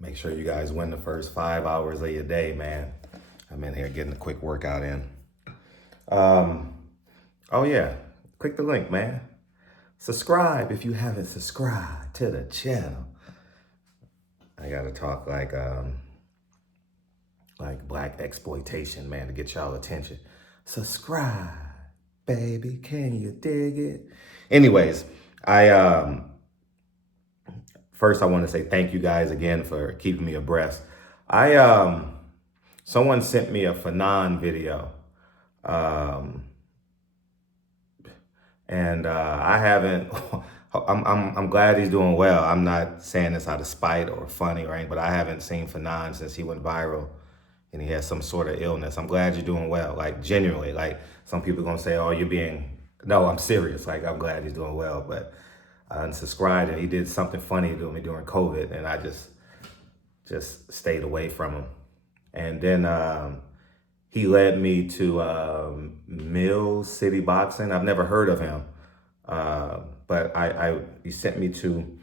Make sure you guys win the first 5 hours of your day, man. I'm in here getting a quick workout in. Oh yeah, click the link, man. Subscribe if you haven't subscribed to the channel. I gotta talk like black exploitation, man, to get y'all attention. Subscribe, baby, can you dig it? Anyways, first I want to say thank you guys again for keeping me abreast. Someone sent me a Fanon video. I haven't. I'm glad he's doing well. I'm not saying this out of spite or funny or anything, but I haven't seen Fanon since he went viral, and he has some sort of illness. I'm glad you're doing well. Like genuinely, like some people are gonna say, "Oh, you're being." No, I'm serious. Like I'm glad he's doing well, but I unsubscribed and he did something funny to me during COVID, and I just stayed away from him. And then he led me to Mills City Boxing. I've never heard of him, but he sent me to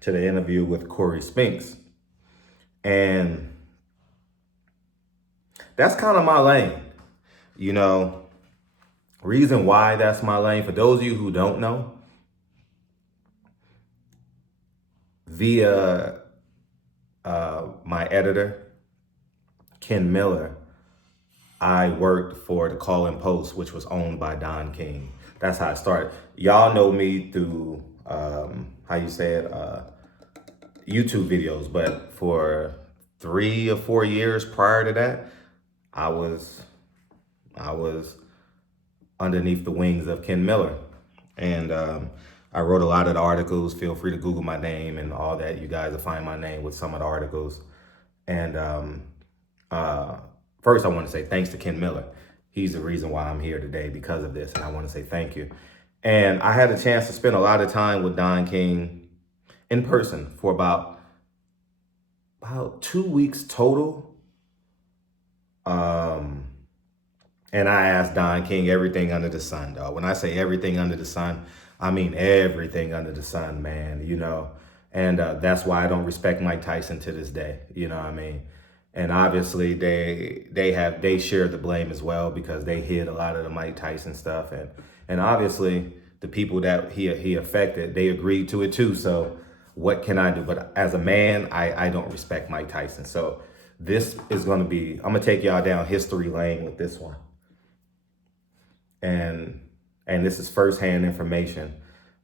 the interview with Corey Spinks, and that's kind of my lane. You know, reason why that's my lane, for those of you who don't know, via my editor, Ken Miller, I worked for the Call-In Post, which was owned by Don King. That's how it started. Y'all know me through, YouTube videos, but for 3 or 4 years prior to that, I was underneath the wings of Ken Miller. And I wrote a lot of the articles. Feel free to Google my name and all that. You guys will find my name with some of the articles. And first, I want to say thanks to Ken Miller. He's the reason why I'm here today because of this, and I want to say thank you. And I had a chance to spend a lot of time with Don King in person for about 2 weeks total. And I asked Don King everything under the sun, dog. When I say everything under the sun, I mean everything under the sun, man, you know. And that's why I don't respect Mike Tyson to this day, you know what I mean? And obviously they share the blame as well because they hid a lot of the Mike Tyson stuff. And obviously the people that he affected, they agreed to it too. So what can I do? But as a man, I don't respect Mike Tyson. So this is going to be, I'm going to take y'all down history lane with this one. And this is firsthand information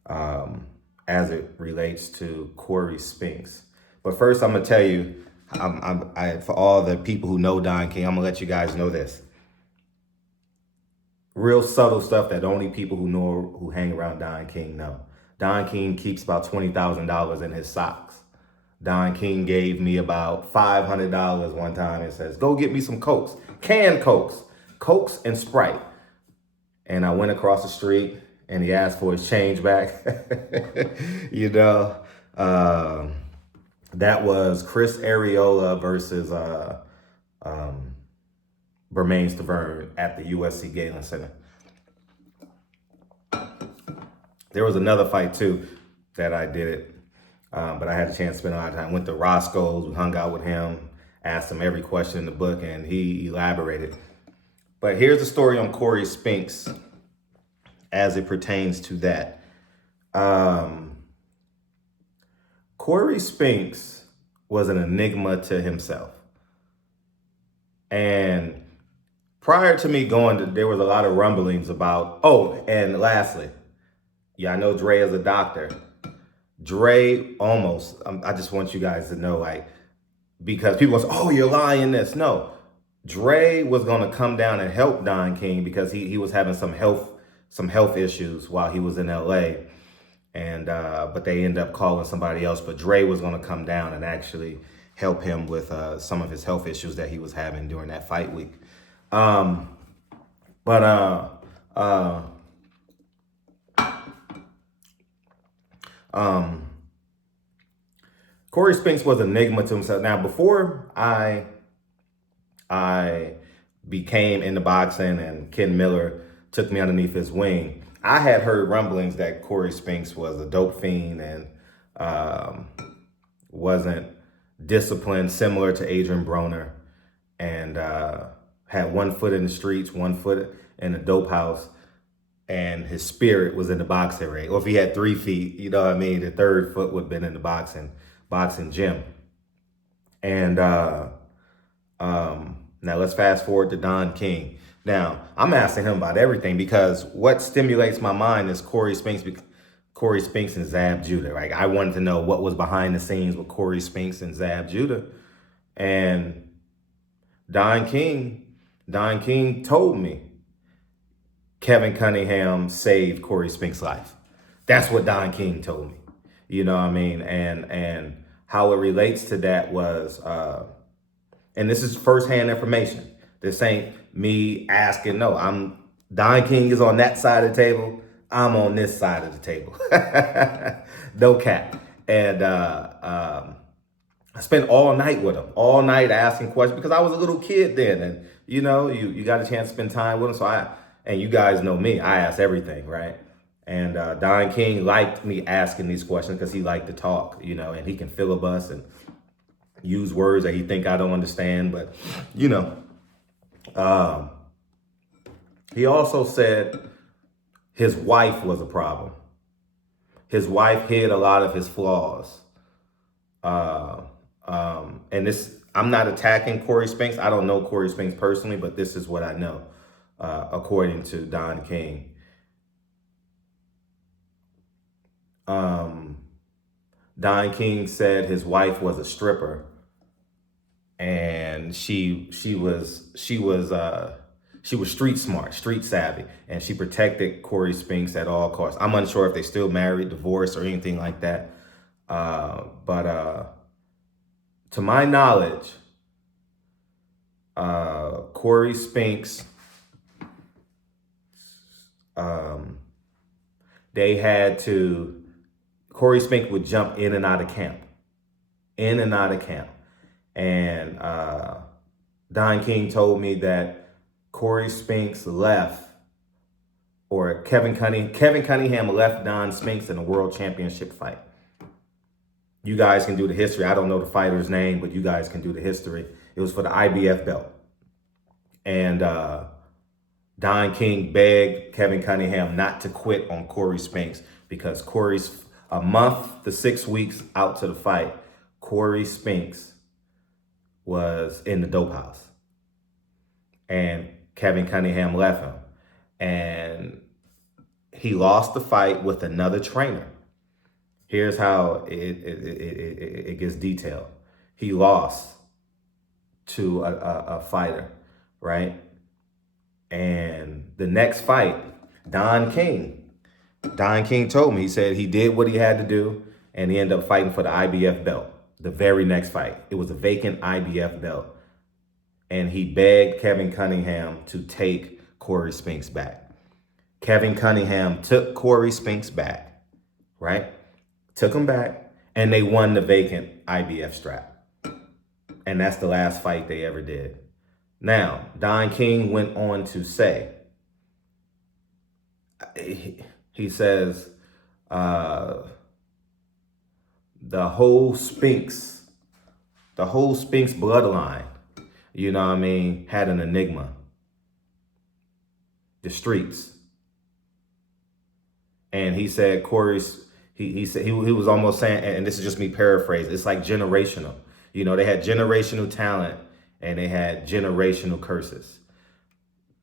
as it relates to Corey Spinks. But first, I'm going to tell you, for all the people who know Don King, I'm going to let you guys know this. Real subtle stuff that only people who hang around Don King know. Don King keeps about $20,000 in his socks. Don King gave me about $500 one time and says, go get me some Cokes, canned Cokes and Sprite. And I went across the street and he asked for his change back. You know, that was Chris Arreola versus Bermain Stavern at the USC Galen Center. There was another fight too that I did it, but I had a chance to spend a lot of time. Went to Roscoe's, we hung out with him, asked him every question in the book, and he elaborated. But here's the story on Corey Spinks as it pertains to that. Corey Spinks was an enigma to himself. And prior to me going, there was a lot of rumblings about, and lastly, yeah, I know Dre is a doctor. Dre almost, I just want you guys to know, like, because people say, oh, you're lying this. No, Dre was going to come down and help Don King because he was having some health issues while he was in LA. And but they ended up calling somebody else. But Dre was going to come down and actually help him with some of his health issues that he was having during that fight week. Corey Spinks was an enigma to himself. Now, before I became into boxing and Ken Miller took me underneath his wing, I had heard rumblings that Corey Spinks was a dope fiend and wasn't disciplined, similar to Adrian Broner, and had 1 foot in the streets, 1 foot in the dope house, and his spirit was in the boxing ring. Or if he had 3 feet, you know what I mean, the 3rd foot would have been in the boxing gym. And now let's fast forward to Don King. Now, I'm asking him about everything because what stimulates my mind is Corey Spinks and Zab Judah. Like, I wanted to know what was behind the scenes with Corey Spinks and Zab Judah. And Don King told me Kevin Cunningham saved Corey Spinks' life. That's what Don King told me. You know what I mean? And how it relates to that was, and this is firsthand information. This ain't me asking. No, Don King is on that side of the table. I'm on this side of the table. No cap. And I spent all night with him, all night asking questions because I was a little kid then. And, you know, you got a chance to spend time with him. So and you guys know me, I ask everything, right? And Don King liked me asking these questions because he liked to talk, you know, and he can filibust and use words that he think I don't understand. But, you know, he also said his wife was a problem. His wife hid a lot of his flaws. And this, I'm not attacking Corey Spinks. I don't know Corey Spinks personally, but this is what I know, according to Don King. Don King said his wife was a stripper, and she was street smart, street savvy, and she protected Corey Spinks at all costs. I'm unsure if they still married, divorced, or anything like that. But to my knowledge, Corey Spinks, Corey Spinks would jump in and out of camp. And Don King told me that Corey Spinks left, or Kevin Cunningham left Don Spinks in a world championship fight. You guys can do the history. I don't know the fighter's name, but you guys can do the history. It was for the IBF belt. And Don King begged Kevin Cunningham not to quit on Corey Spinks because Corey's a month to 6 weeks out to the fight, Corey Spinks was in the dope house. And Kevin Cunningham left him. And he lost the fight with another trainer. Here's how it gets detailed. He lost to a fighter, right? And the next fight, Don King told me, he said he did what he had to do and he ended up fighting for the IBF belt. The very next fight, it was a vacant IBF belt. And he begged Kevin Cunningham to take Corey Spinks back. Kevin Cunningham took Corey Spinks back, right? Took him back, and they won the vacant IBF strap. And that's the last fight they ever did. Now, Don King went on to say, he says, the whole Spinks bloodline, you know what I mean, had an enigma. The streets. And he said he said he was almost saying, and this is just me paraphrasing, it's like generational. You know, they had generational talent and they had generational curses.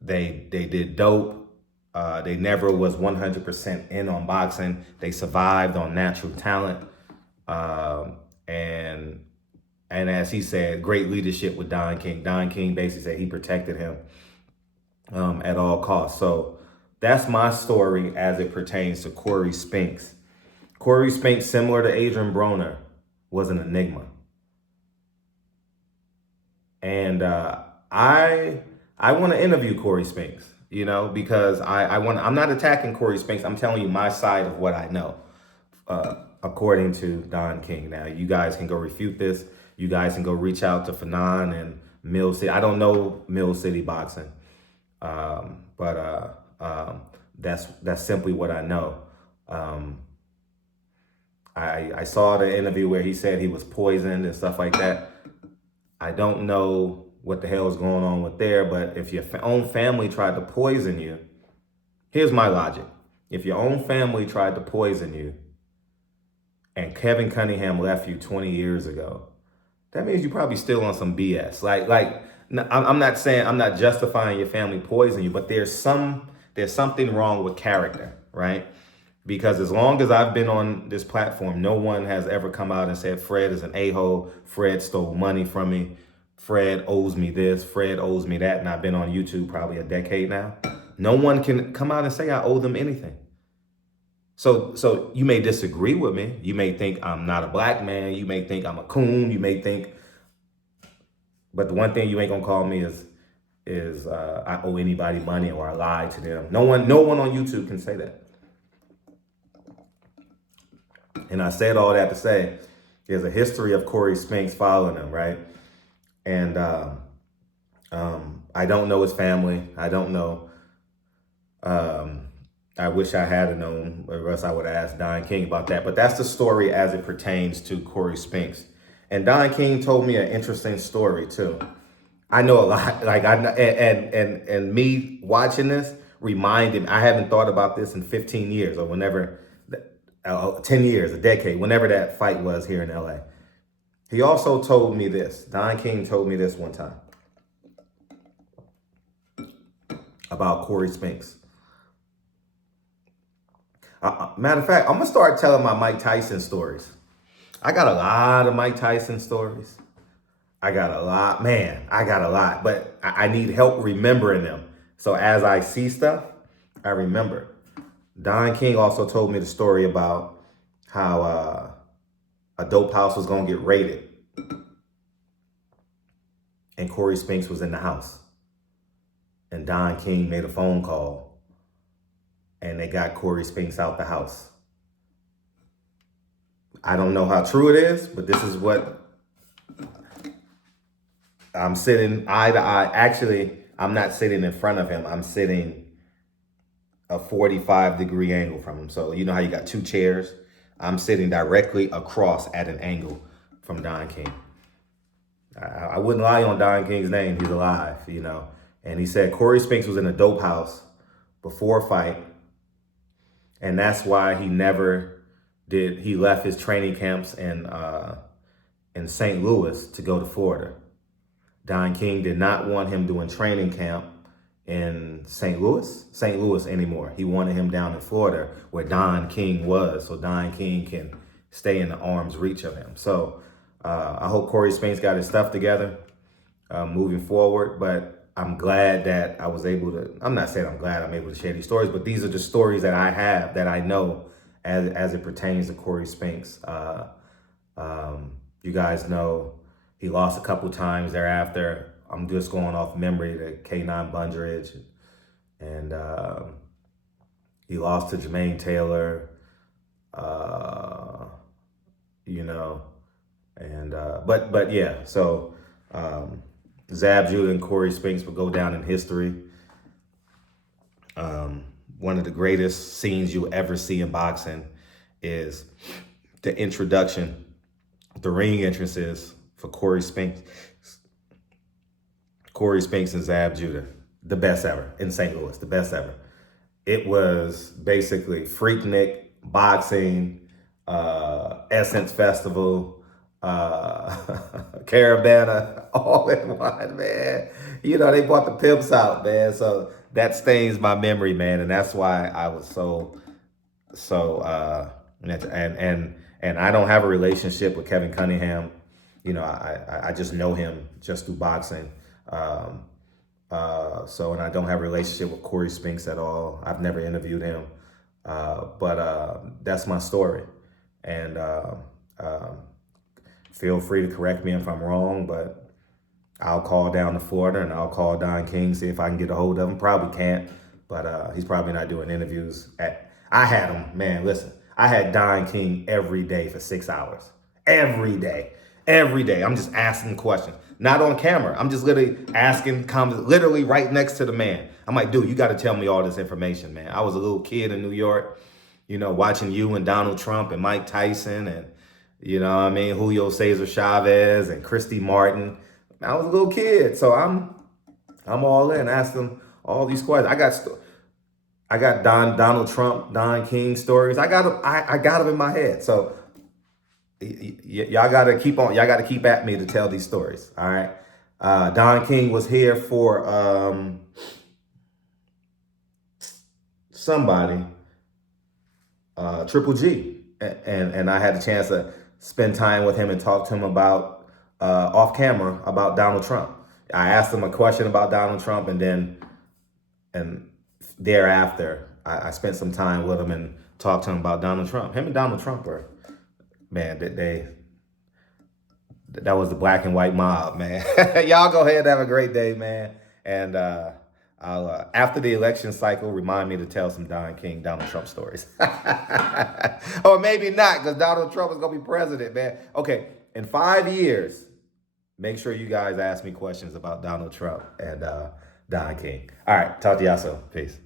They did dope. They never was 100% in on boxing. They survived on natural talent. And as he said, great leadership with Don King. Don King basically said he protected him at all costs. So that's my story as it pertains to Corey Spinks. Corey Spinks, similar to Adrian Broner, was an enigma. And I want to interview Corey Spinks, you know, because I'm not attacking Corey Spinks. I'm telling you my side of what I know, according to Don King. Now, you guys can go refute this. You guys can go reach out to Fanon and Mill City. I don't know Mill City boxing, but that's simply what I know. I saw the interview where he said he was poisoned and stuff like that. I don't know what the hell is going on with there, but if your own family tried to poison you, here's my logic. If your own family tried to poison you and Kevin Cunningham left you 20 years ago, that means you're probably still on some BS. I'm not saying, I'm not justifying your family poisoning you, but there's something wrong with character, right? Because as long as I've been on this platform, no one has ever come out and said Fred is an a-hole, Fred stole money from me, Fred owes me this, Fred owes me that, and I've been on YouTube probably a decade now. No one can come out and say I owe them anything. So you may disagree with me. You may think I'm not a black man. You may think I'm a coon. You may think, but the one thing you ain't gonna call me is I owe anybody money or I lied to them. No one on YouTube can say that. And I said all that to say, there's a history of Corey Spinks following him, right? And I don't know his family. I don't know. I wish I had known, or else I would have asked Don King about that. But that's the story as it pertains to Corey Spinks. And Don King told me an interesting story too. I know a lot, and me watching this reminded me, I haven't thought about this in 15 years or whenever, 10 years, a decade, whenever that fight was here in LA. He also told me this, Don King told me this one time about Corey Spinks. Matter of fact, I'm gonna start telling my Mike Tyson stories. I got a lot of Mike Tyson stories. I got a lot, but I need help remembering them. So as I see stuff, I remember. Don King also told me the story about how a dope house was gonna get raided. And Corey Spinks was in the house. And Don King made a phone call and they got Corey Spinks out the house. I don't know how true it is, but this is what I'm sitting eye to eye. Actually, I'm not sitting in front of him. I'm sitting a 45-degree angle from him. So you know how you got two chairs? I'm sitting directly across at an angle from Don King. I wouldn't lie on Don King's name. He's alive, you know. And he said Corey Spinks was in a dope house before a fight. And that's why he left his training camps in St. Louis to go to Florida. Don King did not want him doing training camp in St. Louis anymore. He wanted him down in Florida where Don King was, so Don King can stay in the arm's reach of him. So I hope Corey Spinks got his stuff together moving forward, but I'm glad that I was able to, I'm not saying I'm glad I'm able to share these stories, but these are the stories that I have, that I know as it pertains to Corey Spinks. You guys know he lost a couple times thereafter. I'm just going off memory to K9 Bungeridge. And he lost to Jermaine Taylor, you know. And, but yeah, so Zab Judah and Corey Spinks will go down in history. One of the greatest scenes you'll ever see in boxing is the introduction, the ring entrances for Corey Spinks and Zab Judah. The best ever in St. Louis, the best ever. It was basically Freaknik, boxing, Essence Festival, Caravana, all in one, man. You know, they brought the pimps out, man. So that stains my memory, man. And that's why I was and I don't have a relationship with Kevin Cunningham. You know, I just know him just through boxing. And I don't have a relationship with Corey Spinks at all. I've never interviewed him. But that's my story. And feel free to correct me if I'm wrong, but I'll call down to Florida and I'll call Don King, see if I can get a hold of him. Probably can't, but he's probably not doing interviews. I had him, man, listen. I had Don King every day for 6 hours. Every day. I'm just asking questions. Not on camera. I'm just literally asking, literally right next to the man. I'm like, dude, you got to tell me all this information, man. I was a little kid in New York. watching you and Donald Trump and Mike Tyson and, Julio Cesar Chavez and Christy Martin. I was a little kid, so I'm all in. Asked them all these questions. I got Donald Trump, Don King stories. I got them in my head. So y'all got to keep at me to tell these stories. All right. Don King was here for somebody, Triple G, and I had a chance to spend time with him and talk to him about off camera about Donald Trump. I asked him a question about Donald Trump, and thereafter, I spent some time with him and talked to him about Donald Trump. Him and Donald Trump were, man, that was the black and white mob, man. Y'all go ahead and have a great day, man. And I'll after the election cycle, remind me to tell some Donald Trump stories. Or maybe not, because Donald Trump is going to be president, man. Okay, in 5 years, make sure you guys ask me questions about Donald Trump and Don King. All right, talk to y'all soon. Peace.